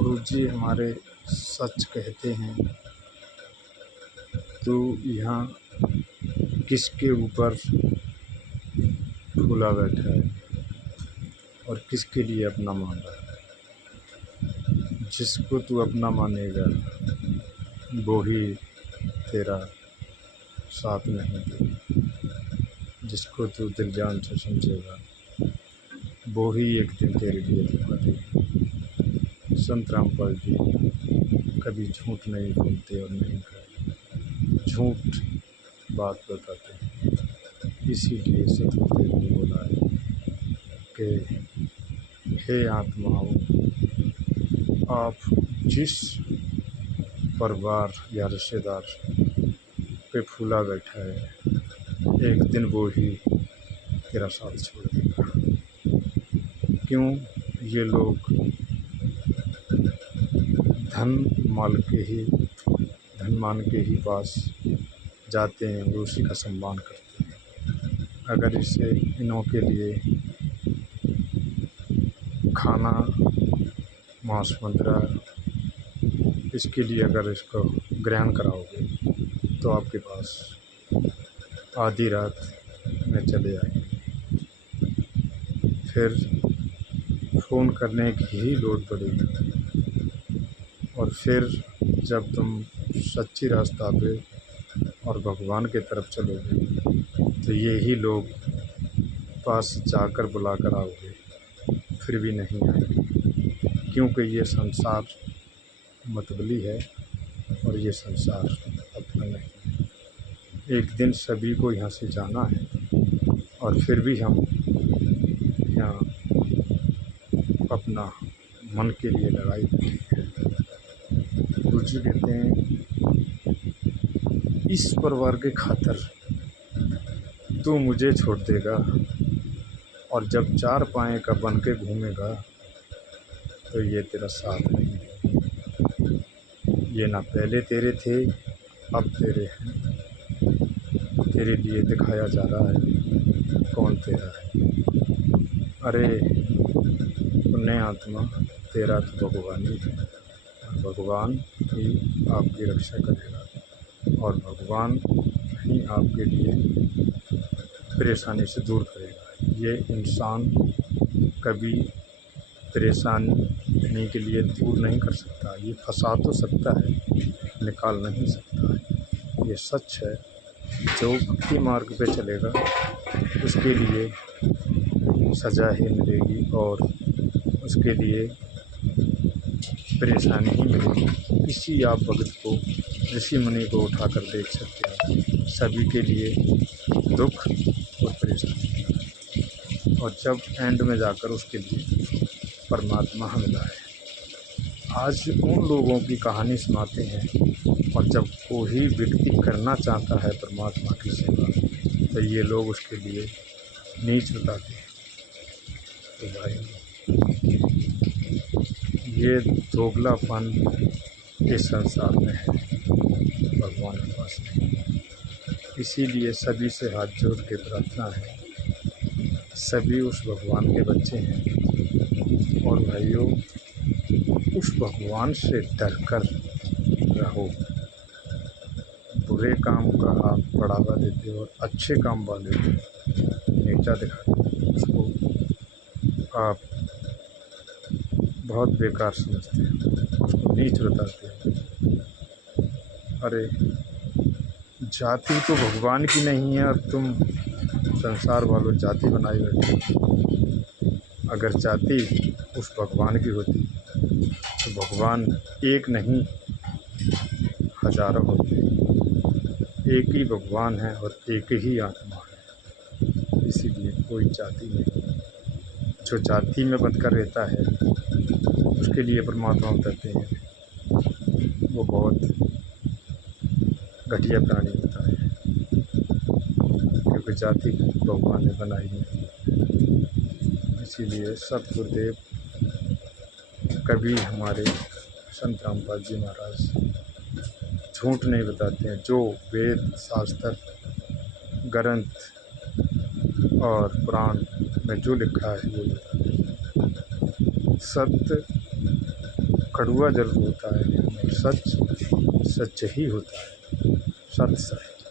गुरुजी हमारे सच कहते हैं। तो यहाँ किसके ऊपर फूला बैठा है और किसके लिए अपना मान रहा है। जिसको तू अपना मानेगा वो ही तेरा साथ नहीं देगा। जिसको तू दिल जान से समझेगा वो ही एक दिन तेरे लिए धोखा देगा। संत रामपाल जी कभी झूठ नहीं बोलते और नहीं कहते, झूठ बात बताते हैं। इसीलिए सतगुरुदेव ने बोला है कि हे आत्माओं, आप जिस परिवार या रिश्तेदार पे फूला बैठा है एक दिन वो ही तेरा साथ छोड़ देगा। क्यों? ये लोग धन मान के ही पास जाते हैं और उसी का सम्मान करते हैं। अगर इनों के लिए खाना मांस मदिरा इसके लिए अगर इसको ग्रहण कराओगे तो आपके पास आधी रात में चले आएंगे। फिर फ़ोन करने की ही लोड पड़ेगी और फिर जब तुम सच्ची रास्ता पे और भगवान की तरफ चलोगे तो यही लोग पास जाकर बुला कर आओगे फिर भी नहीं आएंगे। क्योंकि ये संसार मतबली है और ये संसार अपना नहीं है। एक दिन सभी को यहाँ से जाना है और फिर भी हम यहाँ अपना मन के लिए लड़ाई करते हैं। गुरुजी कहते हैं इस परिवार के खातिर तू मुझे छोड़ देगा और जब चार पाए का बन के घूमेगा तो ये तेरा साथ नहीं है। ये ना पहले तेरे थे अब तेरे हैं। तेरे लिए दिखाया जा रहा है कौन तेरा है। अरे पुण्य आत्मा, तेरा तो भगवान ही है और भगवान ही आपकी रक्षा करेगा और भगवान ही आपके लिए परेशानी से दूर करेगा। ये इंसान कभी परेशानी के लिए दूर नहीं कर सकता। ये फंसा तो सकता है, निकाल नहीं सकता है। ये सच है। जो भक्ति मार्ग पे चलेगा उसके लिए सज़ा ही मिलेगी और उसके लिए परेशानी ही मिलेगी। इसी आप भगत को, ऋषि मुनि को उठाकर देख सकते हैं। सभी के लिए दुख और परेशानी और जब एंड में जाकर उसके लिए परमात्मा मिला है। आज उन लोगों की कहानी सुनाते हैं और जब कोई व्यक्ति करना चाहता है परमात्मा की सेवा तो ये लोग उसके लिए नीच बताते हैं। तो भाई ये दोगलापन इस संसार में है, भगवान के पास नहीं। इसीलिए सभी से हाथ जोड़ के प्रार्थना है, सभी उस भगवान के बच्चे हैं और भाइयों उस भगवान से डरकर रहो। बुरे काम का आप बढ़ावा देते हो और अच्छे काम वाले नीचा दिखाते हो, उसको आप बहुत बेकार समझते हो, उसको नीच बताते हो। अरे जाति तो भगवान की नहीं है और तुम संसार वालों जाति बनाई बैठे हो। अगर जाति उस भगवान की होती तो भगवान एक नहीं हज़ारों होते। एक ही भगवान है और एक ही आत्मा है। इसीलिए कोई जाति नहीं। जो जाति में बंधकर रहता है उसके लिए परमात्मा कहते हैं वो बहुत घटिया प्राणी होता है, क्योंकि जाति भगवान ने बनाई नहीं। इसीलिए सतगुरुदेव कभी हमारे संत रामपाल जी महाराज झूठ नहीं बताते हैं। जो वेद शास्त्र ग्रंथ और पुराण में जो लिखा है वो बताते हैं। सत्य कड़वा ज़रूर होता है, मगर सच सच ही होता है। सत्य सच।